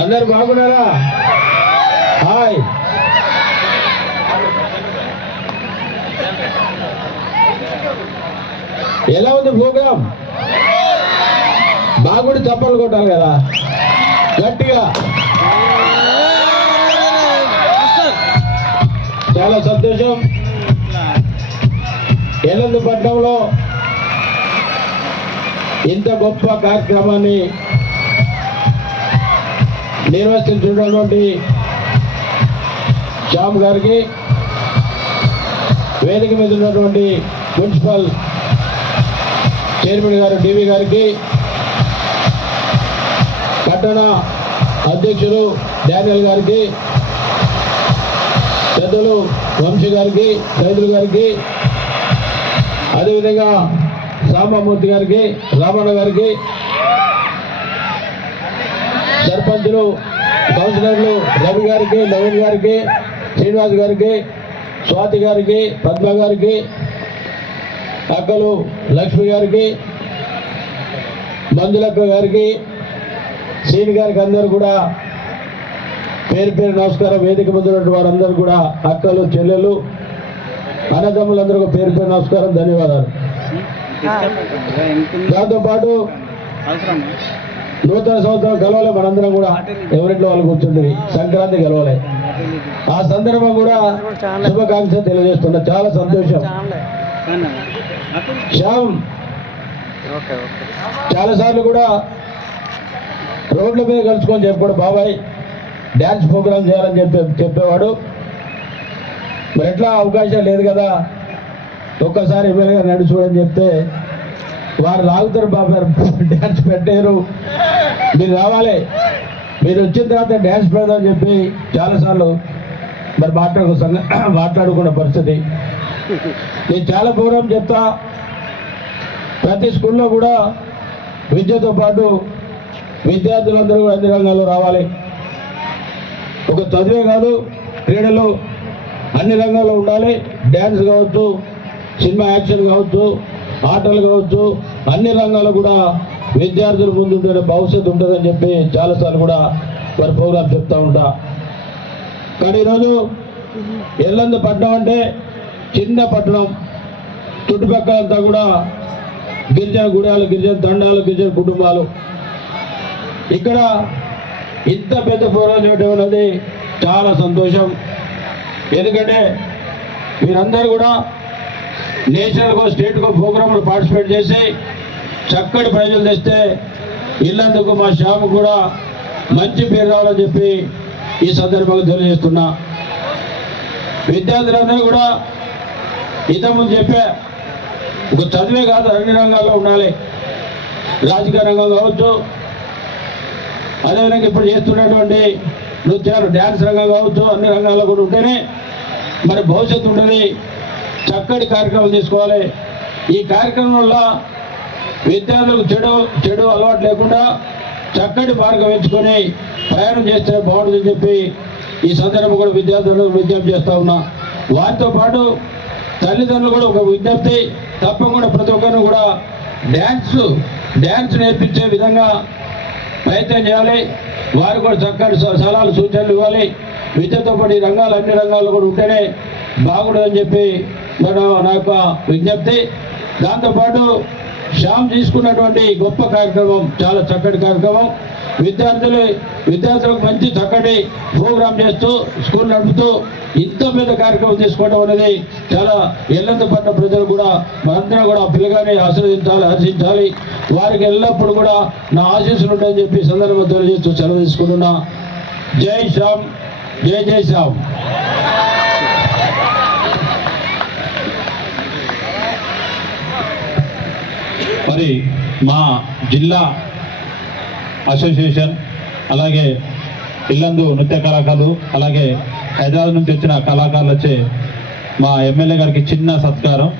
అందరు బాగున్నారా? హాయ్. ఎలా ఉంది ప్రోగ్రామ్? బాగుడి చప్పలు కొట్టాలి కదా. గట్టిగా. చాలా సంతోషం. ఎల్లందు పట్టణంలో ఇంత గొప్ప కార్యక్రమాన్ని నిర్వహించినటువంటి జామ్ గారికి వేదిక మీద ఉన్నటువంటి మున్సిపల్ చైర్మన్ గారు డివి గారికి పట్టణ అధ్యక్షులు డానియల్ గారికి పెద్దలు వంశీ గారికి రైతులు గారికి అదేవిధంగా రామమూర్తి గారికి రామన్న గారికి సర్పంచులు కౌన్సిలర్లు రవి గారికి నవీన్ గారికి శ్రీనివాస్ గారికి స్వాతి గారికి పద్మ గారికి అక్కలు లక్ష్మి గారికి మంజులక్క గారికి శ్రీని గారికి అందరూ కూడా పేరు పేరు నమస్కారం. వేదిక ముందున్నటువంటి వారందరూ కూడా అక్కలు చెల్లెలు అన్నదమ్ములందరూ పేరు పేరు నమస్కారం ధన్యవాదాలు. దాంతో పాటు నూతన సంవత్సరం గెలవలే మనందరం కూడా. ఎవరింట్లో వాళ్ళు కూర్చుంటుంది. సంక్రాంతి గెలవలే. ఆ సందర్భం కూడా శుభాకాంక్ష తెలియజేస్తున్నా. చాలా సంతోషం. శ్యామ్ చాలా సార్లు కూడా రోడ్ల మీద కలుసుకొని చెప్పాడు బాబాయ్. డ్యాన్స్ ప్రోగ్రామ్ చేయాలని చెప్పి చెప్పేవాడు. మరి ఎట్లా అవకాశం లేదు కదా. ఒక్కసారి ఎమ్మెల్యేగా నడు చూడని చెప్తే వారు లాగుతారు బాబాయ్ డ్యాన్స్ పెట్టారు మీరు రావాలి. మీరు వచ్చిన తర్వాత డ్యాన్స్ పెడదామని చెప్పి చాలాసార్లు మరి మాట్లాడుకు మాట్లాడుకున్న పరిస్థితి. నేను చాలా గౌరవం చెప్తా. ప్రతి స్కూల్లో కూడా విద్యతో పాటు విద్యార్థులందరూ కూడా అన్ని రంగాల్లో రావాలి. ఒక చదివే కాదు క్రీడలు అన్ని రంగాల్లో ఉండాలి. డ్యాన్స్ కావచ్చు సినిమా యాక్షన్ కావచ్చు ఆటలు కావచ్చు అన్ని రంగాల్లో కూడా విద్యార్థులు ముందుంటే భవిష్యత్తు ఉంటుందని చెప్పి చాలాసార్లు కూడా మరి ప్రోగ్రాం చెప్తా ఉంటా. కానీ ఈరోజు ఎల్లందు పట్టణం అంటే చిన్న పట్టణం. చుట్టుపక్కలంతా కూడా గిరిజన గుడాలు గిరిజన దండాలు గిరిజన కుటుంబాలు. ఇక్కడ ఇంత పెద్ద ప్రోగ్రాం చేయడం అనేది చాలా సంతోషం. ఎందుకంటే మీరందరూ కూడా నేషనల్కో స్టేట్కో ప్రోగ్రాంలు పార్టిసిపేట్ చేసి చక్కటి ప్రజలు తెస్తే ఇల్లందుకు మా శ్యామ్ కూడా మంచి పేరు రావాలని చెప్పి ఈ సందర్భంగా తెలియజేస్తున్నా. విద్యార్థులందరూ కూడా ఇంతకుముందు చెప్పా ఒక చదివే కాదు అన్ని రంగాల్లో ఉండాలి. రాజకీయ రంగం కావచ్చు అదేవిధంగా ఇప్పుడు చేస్తున్నటువంటి నృత్యాలు డ్యాన్స్ రంగం కావచ్చు అన్ని రంగాల్లో కూడా ఉంటేనే మరి భవిష్యత్తు ఉంటుంది చక్కటి కార్యక్రమం తీసుకోవాలి. ఈ కార్యక్రమం వల్ల విద్యార్థులకు చెడు చెడు అలవాటు లేకుండా చక్కటి మార్గం ఎంచుకొని ప్రయాణం చేస్తే బాగుంటుందని చెప్పి ఈ సందర్భం కూడా విద్యార్థులకు విజ్ఞప్తి చేస్తా ఉన్నా. వారితో పాటు తల్లిదండ్రులు కూడా ఒక విజ్ఞప్తి తప్పకుండా ప్రతి ఒక్కరిని కూడా డ్యాన్స్ డ్యాన్స్ నేర్పించే విధంగా ప్రయత్నం చేయాలి. వారు కూడా చక్కటి సలహాలు సూచనలు ఇవ్వాలి. విద్యతో పాటు ఈ రంగాలు అన్ని రంగాల్లో కూడా ఉంటేనే బాగుండదని చెప్పి నేను నా యొక్క విజ్ఞప్తి. దాంతోపాటు శ్యామ్ తీసుకున్నటువంటి గొప్ప కార్యక్రమం చాలా చక్కటి కార్యక్రమం. విద్యార్థులు విద్యార్థులకు మంచి చక్కటి ప్రోగ్రాం చేస్తూ స్కూల్ నడుపుతూ ఇంత పెద్ద కార్యక్రమం తీసుకోవడం అనేది చాలా ఎల్లంత పడ్డ ప్రజలు కూడా మనందరం కూడా పిల్లగాని పిల్లగానే ఆశీర్వదించాలి హర్షించాలి. వారికి ఎల్లప్పుడు కూడా నా ఆశీస్సులు ఉంటాయని చెప్పి సందర్భంగా తెలియజేస్తూ సెలవు తీసుకుంటున్నా. జై శ్యామ్ జై జై శ్యామ్. మరి మా జిల్లా అసోసియేషన్ అలాగే ఇల్లందు నృత్య కళాకారులు అలాగే హైదరాబాద్ నుంచి వచ్చిన కళాకారులు వచ్చే మా ఎమ్మెల్యే గారికి చిన్న సత్కారం.